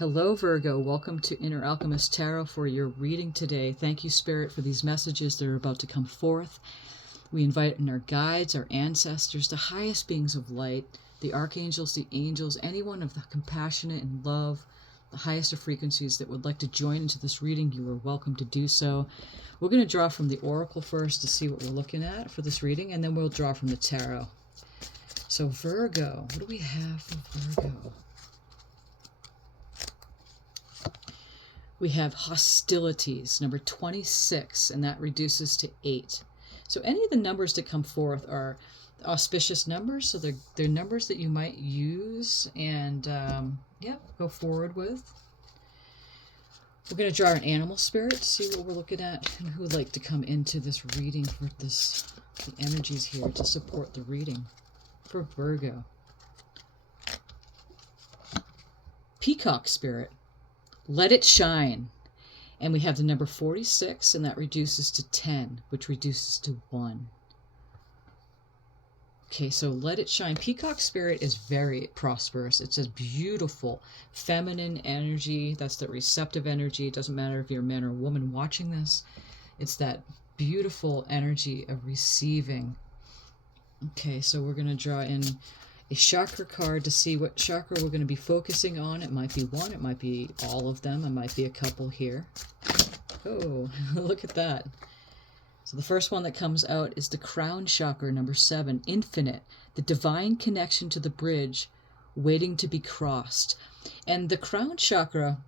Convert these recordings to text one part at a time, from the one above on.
Hello, Virgo. Welcome to Inner Alchemist Tarot for your reading today. Thank you, Spirit, for these messages that are about to come forth. We invite in our guides, our ancestors, the highest beings of light, the archangels, the angels, anyone of the compassionate and love, the highest of frequencies that would like to join into this reading. You are welcome to do so. We're going to draw from the Oracle first to see what we're looking at for this reading, and then we'll draw from the Tarot. So Virgo, what do we have for Virgo? We have hostilities, number 26, and that reduces to 8. So any of the numbers that come forth are auspicious numbers, so they're numbers that you might use and go forward with. We're going to draw an animal spirit to see what we're looking at and who would like to come into this reading for the energies here to support the reading for Virgo. Peacock spirit. Let it shine. And we have the number 46, and that reduces to 10, which reduces to 1. Okay, so let it shine. Peacock spirit is very prosperous. It's a beautiful feminine energy. That's the receptive energy. It doesn't matter if you're a man or a woman watching this. It's that beautiful energy of receiving. Okay, so we're going to draw in a chakra card to see what chakra we're going to be focusing on. It might be one, it might be all of them, it might be a couple here. Oh, look at that. So the first one that comes out is the crown chakra, number 7, infinite, the divine connection to the bridge waiting to be crossed. And the crown chakra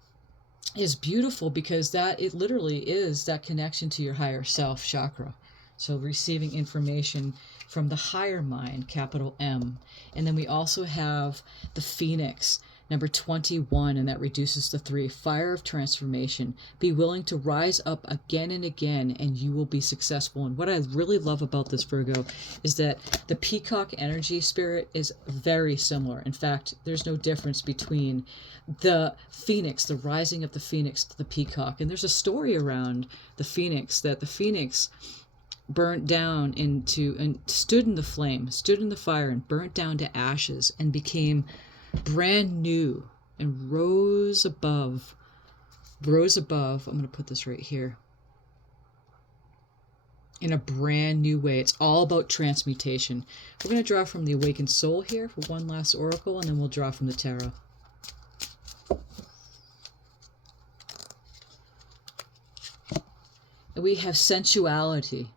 is beautiful because it literally is that connection to your higher self chakra. So receiving information from the higher mind, capital M. And then we also have the Phoenix, number 21, and that reduces to 3. Fire of transformation. Be willing to rise up again and again, and you will be successful. And what I really love about this, Virgo, is that the peacock energy spirit is very similar. In fact, there's no difference between the Phoenix, the rising of the Phoenix, to the peacock. And there's a story around the Phoenix, that the Phoenix burnt down and stood in the flame, stood in the fire, and burnt down to ashes and became brand new and rose above. I'm going to put this right here, in a brand new way. It's all about transmutation. We're going to draw from the awakened soul here for one last oracle, and then we'll draw from the tarot. And we have sensuality.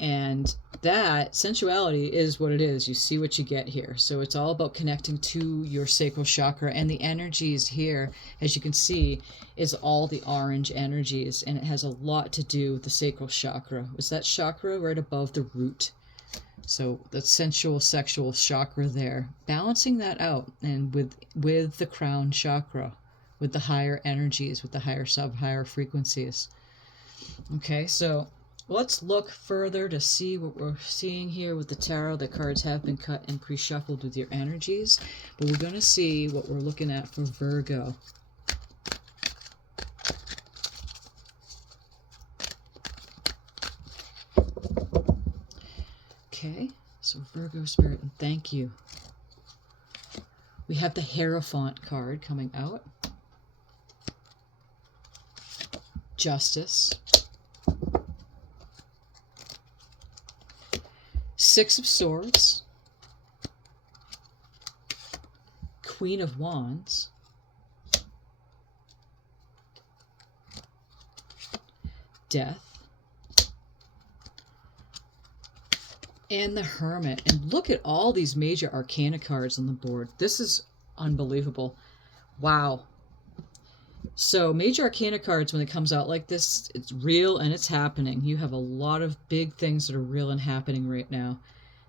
And that sensuality is what it is. You see what you get here. So it's all about connecting to your sacral chakra. And the energies here, as you can see, is all the orange energies. And it has a lot to do with the sacral chakra. It's that chakra right above the root. So that sensual, sexual chakra there. Balancing that out. And with the crown chakra, with the higher energies, with the higher frequencies. Okay, so let's look further to see what we're seeing here with the tarot. The cards have been cut and pre-shuffled with your energies, but we're going to see what we're looking at for Virgo. Okay, so Virgo spirit, and thank you. We have the Hierophant card coming out. Justice. 6 of Swords, Queen of Wands, Death, and the Hermit. And look at all these major arcana cards on the board. This is unbelievable. Wow. So major arcana cards, when it comes out like this, it's real and it's happening. You have a lot of big things that are real and happening right now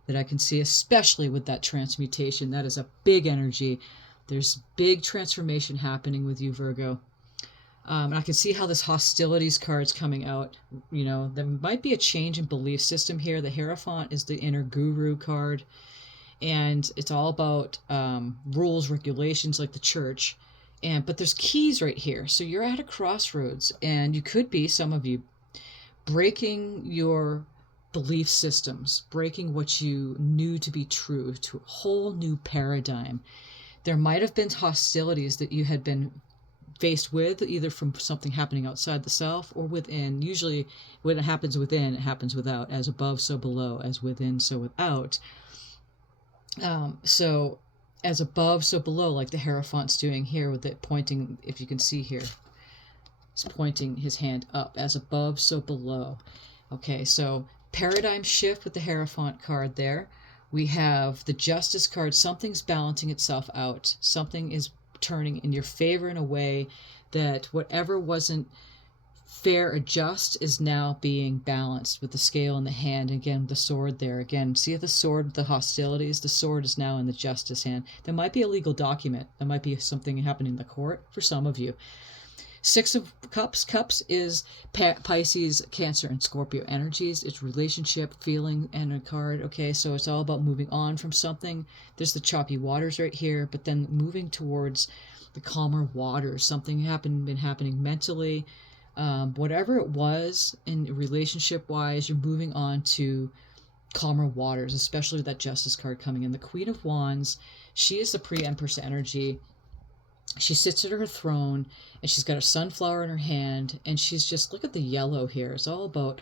that I can see, especially with that transmutation. That is a big energy. There's big transformation happening with you, Virgo. And I can see how this hostilities card's coming out. You know, there might be a change in belief system here. The Hierophant is the inner guru card. And it's all about rules, regulations, like the church. But there's keys right here. So you're at a crossroads, and you could be, some of you, breaking your belief systems, breaking what you knew to be true to a whole new paradigm. There might have been hostilities that you had been faced with, either from something happening outside the self or within. Usually when it happens within, it happens without. As above, so below. As within, so without. So as above, so below, like the Hierophant's doing here with it pointing, if you can see here, he's pointing his hand up. As above, so below. Okay, so paradigm shift with the Hierophant card there. We have the Justice card. Something's balancing itself out. Something is turning in your favor in a way that whatever wasn't fair or just is now being balanced with the scale in the hand. Again, the sword there. Again, see the sword, the hostilities? The sword is now in the Justice hand. There might be a legal document. There might be something happening in the court for some of you. Six of Cups. Cups is Pisces, Cancer, and Scorpio energies. It's relationship, feeling, and a card. Okay, so it's all about moving on from something. There's the choppy waters right here, but then moving towards the calmer waters. Something been happening mentally. Whatever it was in relationship-wise, you're moving on to calmer waters, especially with that Justice card coming in. The Queen of Wands, she is the pre-Empress energy. She sits at her throne and she's got a sunflower in her hand, and she's just, look at the yellow here. It's all about,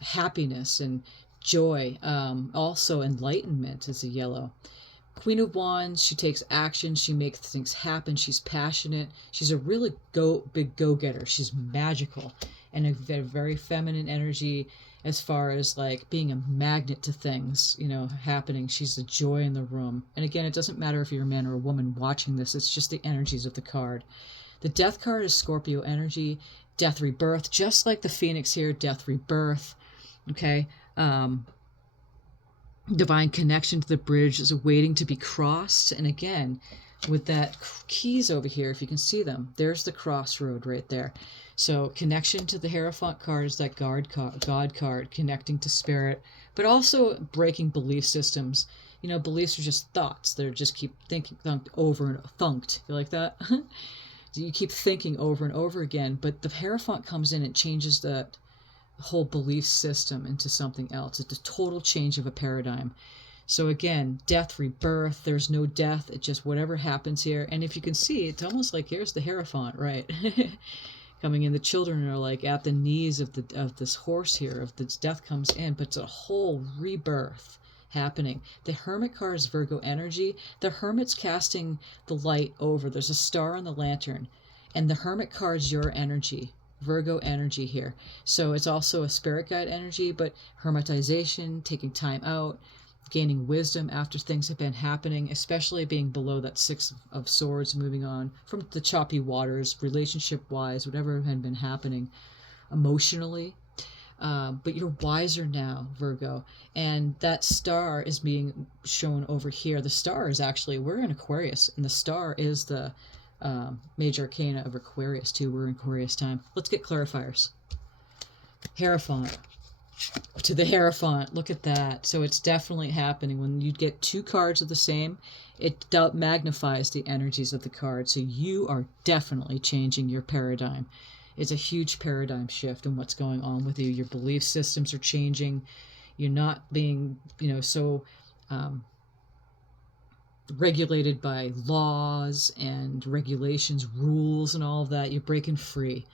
happiness and joy. Also enlightenment is a yellow. Queen of Wands, she takes action. She makes things happen. She's passionate. She's a really big go-getter. She's magical and a very feminine energy as far as like being a magnet to things, happening. She's the joy in the room. And again, it doesn't matter if you're a man or a woman watching this. It's just the energies of the card. The Death card is Scorpio energy, death, rebirth, just like the Phoenix here, death, rebirth. Okay. Divine connection to the bridge is waiting to be crossed. And again, with that keys over here, if you can see them, there's the crossroad right there. So connection to the Hierophant card is that God card, connecting to spirit, but also breaking belief systems. Beliefs are just thoughts. They're just keep thinking over and thunked. You like that? You keep thinking over and over again, but the Hierophant comes in and changes that whole belief system into something else. It's a total change of a paradigm. So again, death, rebirth, there's no death. It's just whatever happens here. And if you can see, it's almost like here's the Hierophant, right? Coming in. The children are like at the knees of this horse here, of this death comes in, but it's a whole rebirth happening. The Hermit card is Virgo energy. The Hermit's casting the light over. There's a star on the lantern, and the Hermit card's your energy. Virgo energy here. So it's also a spirit guide energy, but hermitization, taking time out, gaining wisdom after things have been happening, especially being below that Six of Swords, moving on from the choppy waters, relationship-wise, whatever had been happening emotionally. But you're wiser now, Virgo. And that star is being shown over here. The star is actually, we're in Aquarius, and the star is the major arcana of Aquarius too. We're in Aquarius time. Let's get clarifiers. Hierophant. To the Hierophant, look at that. So it's definitely happening. When you get two cards of the same, it magnifies the energies of the card. So you are definitely changing your paradigm. It's a huge paradigm shift in what's going on with you. Your belief systems are changing. You're not being, so regulated by laws and regulations, rules, and all of that. You're breaking free.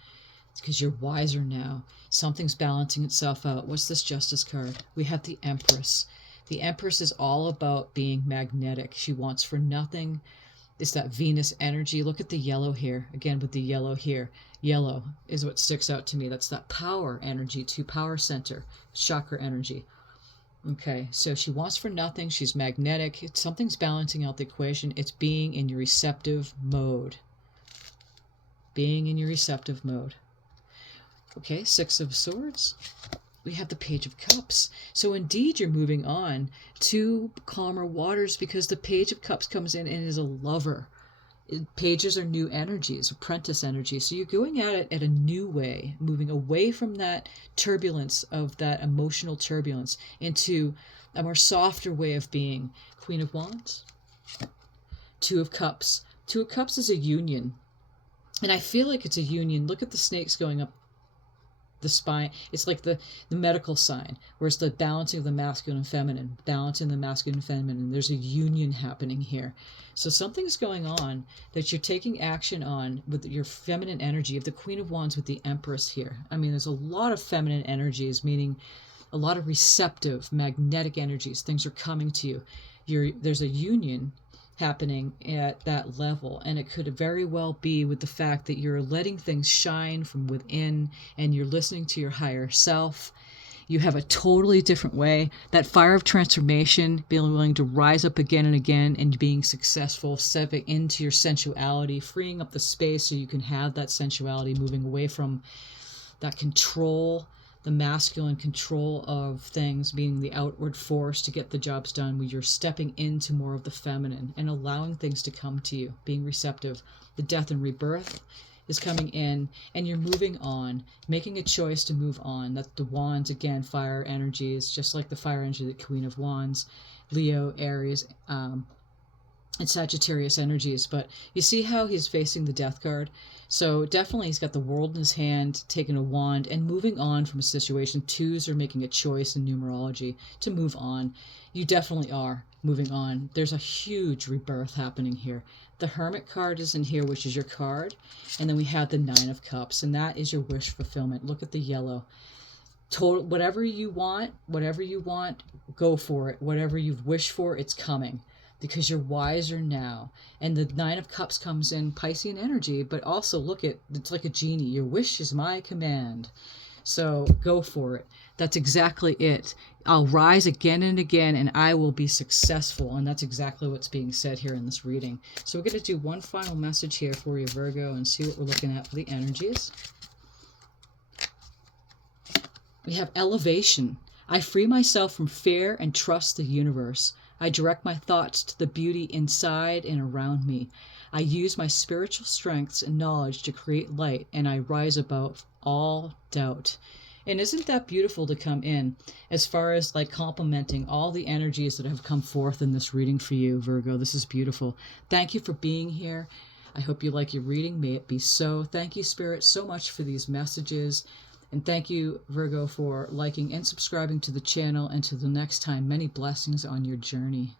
It's because you're wiser now. Something's balancing itself out. What's this Justice card? We have the Empress. The Empress is all about being magnetic. She wants for nothing. It's that Venus energy. Look at the yellow here. Again, with the yellow here. Yellow is what sticks out to me. That's that power energy to power center, chakra energy. Okay, so she wants for nothing. She's magnetic. Something's balancing out the equation. It's being in your receptive mode. Being in your receptive mode. Okay, Six of Swords. We have the Page of Cups. So indeed, you're moving on to calmer waters because the Page of Cups comes in and is a lover. Pages are new energies, apprentice energy. So you're going at it at a new way, moving away from that turbulence of that emotional turbulence into a more softer way of being. Queen of Wands. Two of Cups. Two of Cups is a union. And I feel like it's a union. Look at the snakes going up the spine. It's like the medical sign, where it's the balancing of the masculine and feminine, balancing the masculine and feminine. There's a union happening here. So something's going on that you're taking action on with your feminine energy of the Queen of Wands with the Empress here. I mean, there's a lot of feminine energies, meaning a lot of receptive, magnetic energies. Things are coming to you. There's a union happening at that level, and it could very well be with the fact that you're letting things shine from within and you're listening to your higher self. You have a totally different way. That fire of transformation, being willing to rise up again and again and being successful, stepping into your sensuality, freeing up the space so you can have that sensuality, moving away from that control, the masculine control of things, being the outward force to get the jobs done, where you're stepping into more of the feminine and allowing things to come to you, being receptive. The death and rebirth is coming in, and you're moving on, making a choice to move on. That's the Wands, again, fire energies, just like the fire energy, the Queen of Wands, Leo, Aries, and Sagittarius energies. But you see how he's facing the death card? So definitely he's got the world in his hand, taking a wand and moving on from a situation. Twos are making a choice in numerology to move on. You definitely are moving on. There's a huge rebirth happening here. The Hermit card is in here, which is your card. And then we have the Nine of Cups, and that is your wish fulfillment. Look at the yellow. Total, whatever you want, go for it. Whatever you've wished for, it's coming, because you're wiser now. And the Nine of Cups comes in Piscean energy, but also look at, it's like a genie. Your wish is my command. So go for it. That's exactly it. I'll rise again and again, and I will be successful. And that's exactly what's being said here in this reading. So we're going to do one final message here for you, Virgo, and see what we're looking at for the energies. We have elevation. I free myself from fear and trust the universe. I direct my thoughts to the beauty inside and around me. I use my spiritual strengths and knowledge to create light, and I rise above all doubt. And isn't that beautiful to come in, as far as like complimenting all the energies that have come forth in this reading for you, Virgo? This is beautiful. Thank you for being here. I hope you like your reading. May it be so. Thank you, Spirit, so much for these messages. And thank you, Virgo, for liking and subscribing to the channel. And to the next time, many blessings on your journey.